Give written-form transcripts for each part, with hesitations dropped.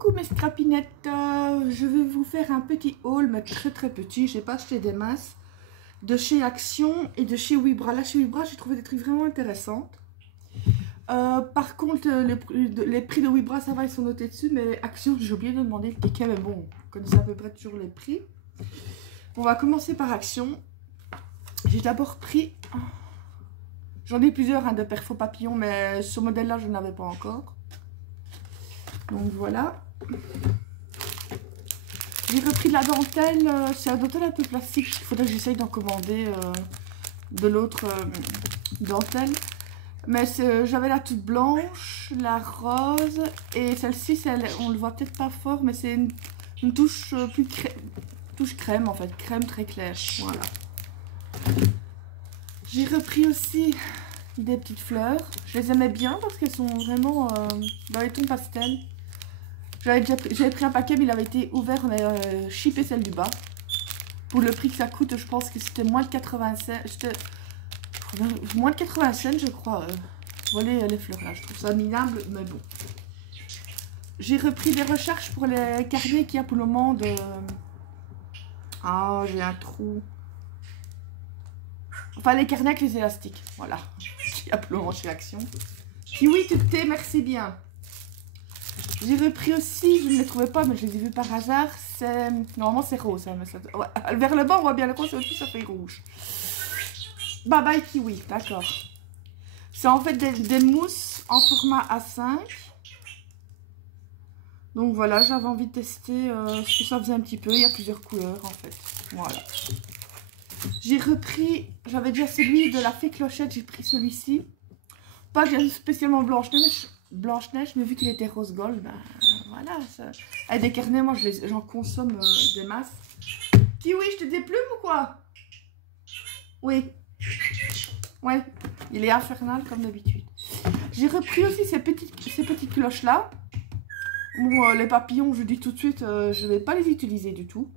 Coucou mes scrapinettes, je vais vous faire un petit haul, mais très petit. J'ai pas acheté des masses de chez Action et de chez Wibra. Là chez Wibra j'ai trouvé des trucs vraiment intéressants. Par contre les prix de Wibra ça va, ils sont notés dessus, mais Action j'ai oublié de demander le ticket, mais bon, on connaît à peu près toujours les prix. On va commencer par Action. J'ai d'abord pris, j'en ai plusieurs hein, de perfo papillon, mais ce modèle là je n'avais pas encore. Donc voilà. J'ai repris de la dentelle. C'est la dentelle un peu plastique. Il faudrait que j'essaye d'en commander de l'autre dentelle. Mais j'avais la toute blanche, la rose. Et celle-ci, on le voit peut-être pas fort, mais c'est une touche plus touche crème en fait. Crème très claire. Voilà. J'ai repris aussi des petites fleurs. Je les aimais bien parce qu'elles sont vraiment dans les tons pastel. J'avais pris un paquet, mais il avait été ouvert, on a shippé celle du bas. Pour le prix que ça coûte, je pense que c'était moins de 80 cents. Moins de 80 cents, je crois. Voler les fleurs là, je trouve ça minable, mais bon. J'ai repris des recherches pour les carnets qu'il y a pour le moment de... Ah, j'ai un trou. Enfin, les carnets avec les élastiques, voilà. Qu'il y a pour le moment chez Action. Kiwi, tu t'es, merci bien. J'ai repris aussi, je ne les trouvais pas, mais je les ai vus par hasard. Normalement, c'est rose. Hein, mais ça... ouais. Vers le bas, on voit bien le rose, et au-dessus, ça fait rouge. Bye bye kiwi, d'accord. C'est en fait des mousses en format A5. Donc voilà, j'avais envie de tester ce que ça faisait un petit peu. Il y a plusieurs couleurs, en fait. Voilà. J'ai repris, j'avais déjà celui de la fée Clochette, j'ai pris celui-ci. Pas que j'ai spécialement Blanche-Neige, mais vu qu'il était rose gold, ben voilà. Ça... Avec des carnets, moi j'en consomme des masses. Kiwi, je te déplume ou quoi? Oui. Ouais, il est infernal comme d'habitude. J'ai repris aussi ces petites cloches-là. Bon, les papillons, je dis tout de suite, je ne vais pas les utiliser du tout.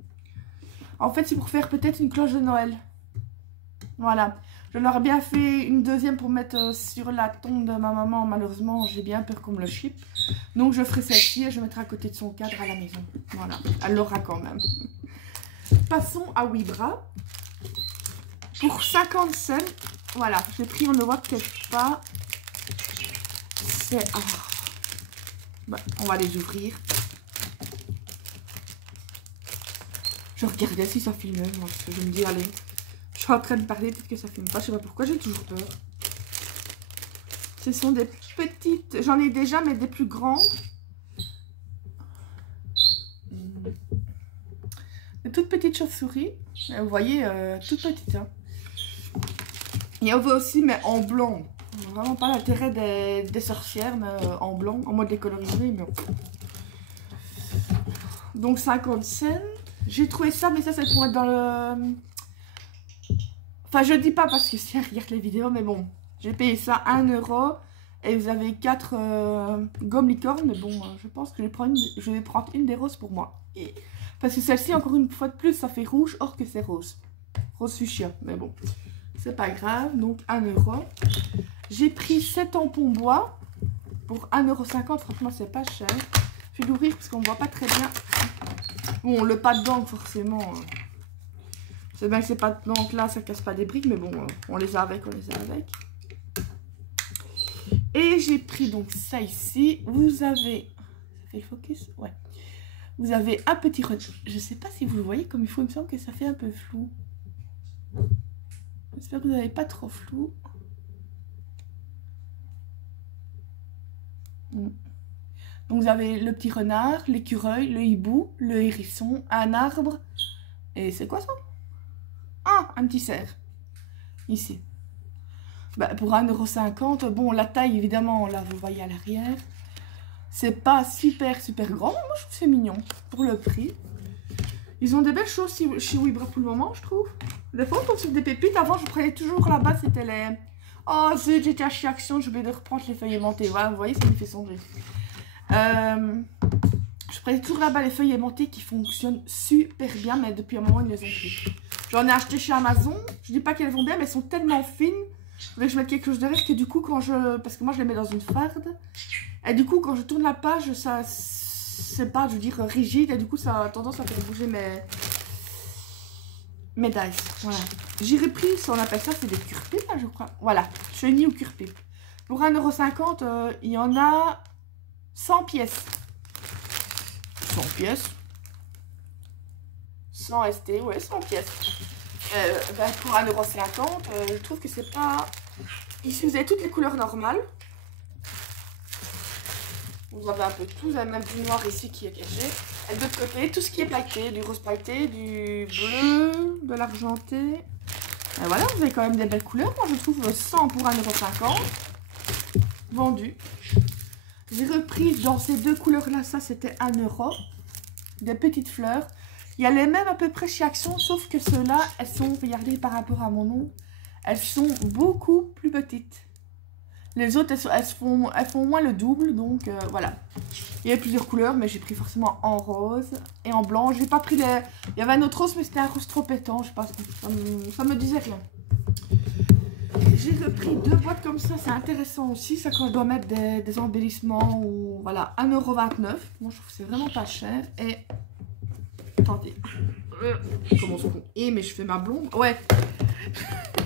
En fait, c'est pour faire peut-être une cloche de Noël. Voilà. Je leur ai bien fait une deuxième pour mettre sur la tombe de ma maman. Malheureusement, j'ai bien peur qu'on me le ship. Donc, je ferai celle-ci et je mettrai à côté de son cadre à la maison. Voilà. Elle l'aura quand même. Passons à Wibra. Pour 50 cents. Voilà. J'ai pris, on ne voit peut-être pas. C'est... Oh. Bah, on va les ouvrir. Je regardais si ça filmait. Moi, parce que je me dis, allez... Je suis en train de parler, peut-être que ça filme pas, je sais pas pourquoi, j'ai toujours peur. Ce sont des petites, j'en ai déjà, mais des plus grandes. Des toutes petites chauves-souris. Vous voyez, toutes petites. Hein. Et on voit aussi, mais en blanc. Vraiment pas l'intérêt des sorcières, mais en blanc, en mode décolorisé. Mais... Donc 50 cents. J'ai trouvé ça, mais ça c'est pour mettre dans le... Enfin, je dis pas parce que si elle regarde les vidéos, mais bon, j'ai payé ça 1 € et vous avez 4 gommes licorne. Mais bon, je pense que je vais prendre une des roses pour moi. Et... Parce que celle-ci, encore une fois de plus, ça fait rouge, or que c'est rose. Rose fuchsia, mais bon, c'est pas grave. Donc 1 €. J'ai pris 7 tampons bois pour 1,50 €. Franchement, c'est pas cher. Je vais l'ouvrir parce qu'on voit pas très bien. Bon, le pas de dents, forcément. C'est bien que c'est pas donc là, ça casse pas des briques, mais bon, on les a avec, Et j'ai pris donc ça ici. Vous avez... Ça fait le focus? Ouais. Vous avez un petit... Je sais pas si vous le voyez comme il faut, il me semble que ça fait un peu flou. J'espère que vous n'avez pas trop flou. Donc vous avez le petit renard, l'écureuil, le hibou, le hérisson, un arbre. Et c'est quoi ça? Ah, un petit cerf. Ici. Bah, pour 1,50 €. Bon, la taille, évidemment, là, vous voyez à l'arrière. C'est pas super grand. Mais moi, je trouve que c'est mignon. Pour le prix. Ils ont des belles choses chez Wibra pour le moment, je trouve. Des fois, on tombe sur des pépites. Avant, je prenais toujours là-bas, c'était les... Oh, zut, j'étais acheté Action. J'ai oublié de reprendre les feuilles aimantées. Voilà, vous voyez, ça me fait songer. Je prenais toujours là-bas les feuilles aimantées qui fonctionnent super bien. Mais depuis un moment, ils les ont plus. J'en ai acheté chez Amazon. Je dis pas qu'elles vont bien, mais elles sont tellement fines. Il faudrait que je mette quelque chose derrière que du coup, quand je... Parce que moi, je les mets dans une farde. Et du coup, quand je tourne la page, ça c'est pas, je veux dire, rigide. Et du coup, ça a tendance à faire bouger mes dice. Voilà. J'ai repris, si on appelle ça, c'est des cure-pipes, je crois. Voilà, chenilles ou cure-pipes. Pour 1,50 €, il y en a 100 pièces. 100 pièces. 100 ST, ouais, 100 pièces. Pour 1,50 €, je trouve que c'est pas... Ici, vous avez toutes les couleurs normales. Vous avez un peu tout, vous avez même du noir ici qui est caché. Et de l'autre côté, tout ce qui est pailleté, du rose pailleté, du bleu, de l'argenté. Et voilà, vous avez quand même des belles couleurs. Moi, je trouve 100 pour 1,50 €. Vendu. J'ai repris dans ces deux couleurs-là, ça c'était 1 €. Des petites fleurs. Il y a les mêmes à peu près chez Action, sauf que ceux-là, elles sont, regardez par rapport à mon nom, elles sont beaucoup plus petites. Les autres, elles font moins le double, donc voilà. Il y a plusieurs couleurs, mais j'ai pris forcément en rose et en blanc. J'ai pas pris les... Il y avait un autre rose, mais c'était un rose trop pétant, je sais pas, ça me disait rien. J'ai repris 2 boîtes comme ça, c'est intéressant aussi, ça quand je dois mettre des embellissements ou voilà, 1,29 €. Moi je trouve que c'est vraiment pas cher. Et attendez, comment ça compte? Mais je fais ma blonde, ouais.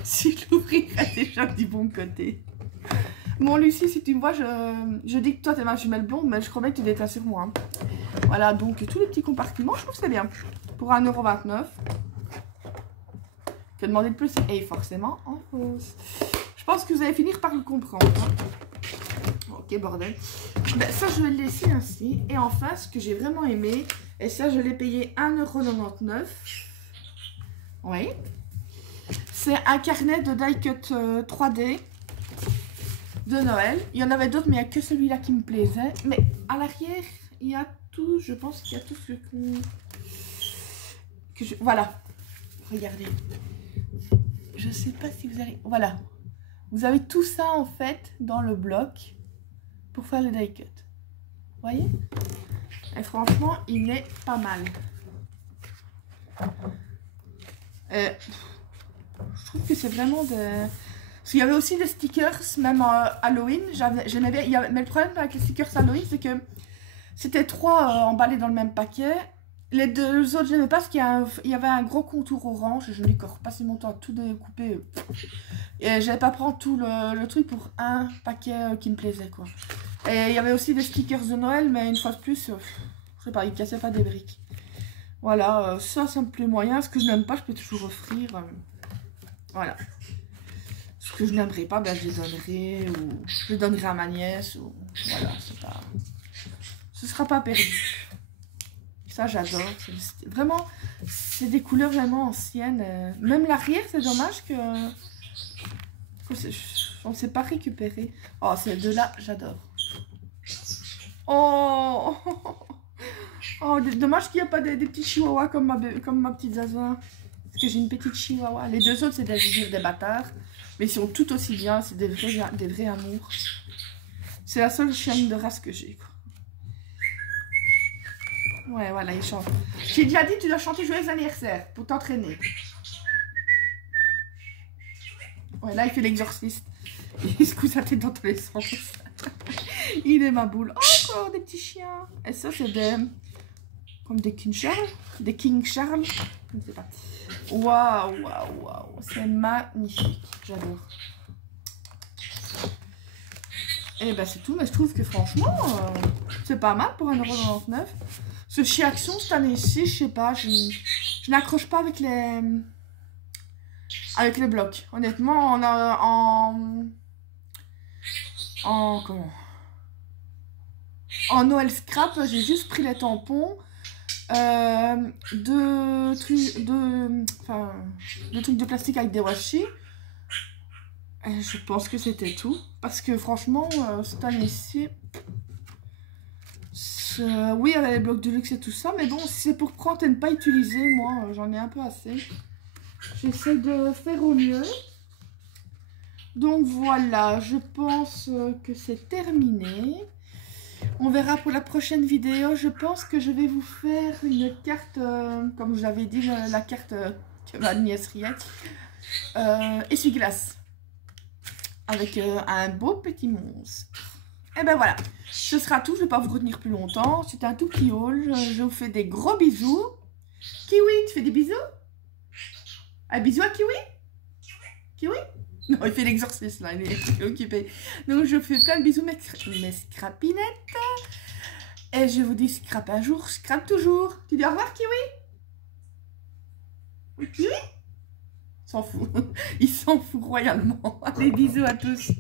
Si je l'ouvrirais déjà du bon côté. Bon Lucie, si tu me vois, je dis que toi t'es ma jumelle blonde, mais je crois bien que tu détestes sur moi. Hein. Voilà, donc tous les petits compartiments, je trouve que c'est bien. Pour 1,29 €. Que demander de plus? Et forcément en rose. Je pense que vous allez finir par le comprendre. Hein. Ok, bordel. Ben, ça, je vais le laisser ainsi. Et enfin, ce que j'ai vraiment aimé, et ça, je l'ai payé 1,99 €. Oui. C'est un carnet de die cut 3D de Noël. Il y en avait d'autres, mais il n'y a que celui-là qui me plaisait. Mais à l'arrière, il y a tout, je pense qu'il y a tout ce que je... Voilà. Regardez. Je sais pas si vous allez... Voilà. Vous avez tout ça, en fait, dans le bloc pour faire le die cut. Vous voyez? Et franchement, il est pas mal. Je trouve que c'est vraiment de... Parce qu'il y avait aussi des stickers, même Halloween. J'aimais bien... Mais le problème avec les stickers Halloween, c'est que c'était 3 emballés dans le même paquet. Les 2 autres, je n'aimais pas parce qu'il y avait un gros contour orange. Je n'ai encore passé mon temps à tout découper. Et j'allais pas prendre tout le truc pour un paquet qui me plaisait, quoi. Et il y avait aussi des stickers de Noël, mais une fois de plus, je sais pas, ils cassaient pas des briques. Voilà, ça me plaît moyen. Ce que je n'aime pas, je peux toujours offrir. Voilà. Ce que je n'aimerais pas, ben, je les donnerai. Ou je les donnerai à ma nièce. Ou, voilà, c'est pas... Ce sera pas perdu. Ça, j'adore. Vraiment, c'est des couleurs vraiment anciennes. Même l'arrière, c'est dommage que on ne s'est pas récupéré. Oh, ces deux-là, j'adore. Oh, oh, dommage qu'il n'y a pas des petits chihuahuas comme ma petite Zaza. Parce que j'ai une petite chihuahua. Les 2 autres, c'est des bâtards. Mais ils sont tout aussi bien. C'est des vrais amours. C'est la seule chienne de race que j'ai, quoi. Ouais, voilà, il chante. J'ai déjà dit, tu dois chanter joyeux anniversaire pour t'entraîner. Ouais, là, il fait l'exorciste. Il secoue sa tête dans tous les sens. Il est ma boule. Oh, encore des petits chiens. Et ça, c'est comme des King Charles. Des King Charles. Je ne sais pas. Waouh, waouh, waouh. C'est magnifique. J'adore. Et ben, c'est tout. Mais je trouve que franchement, c'est pas mal pour 1,99 €. Ce chez Action, cette année-ci, je sais pas, je n'accroche pas avec les blocs. Honnêtement, comment? En Noël Scrap, j'ai juste pris les tampons, 2 trucs de plastique avec des washi. Et je pense que c'était tout. Parce que franchement, cette année-ci... oui, il y avait les blocs de luxe et tout ça, mais bon, si c'est pour prendre et ne pas utiliser, moi, j'en ai un peu assez. J'essaie de faire au mieux. Donc voilà, je pense que c'est terminé. On verra pour la prochaine vidéo. Je pense que je vais vous faire une carte, comme je l'avais dit, la carte que ma nièce riait, essuie-glace. Avec un beau petit monstre. Et ben voilà, ce sera tout. Je ne vais pas vous retenir plus longtemps. C'était un tout petit haul. Je vous fais des gros bisous. Kiwi, tu fais des bisous? Un bisou à Kiwi? Kiwi? Non, il fait l'exorcisme là, il est occupé. Donc je fais plein de bisous mes scrapinettes. Et je vous dis scrap un jour, scrap toujours. Tu dis au revoir Kiwi? Oui, Kiwi? Il s'en fout. Il s'en fout royalement. Allez, bisous à tous.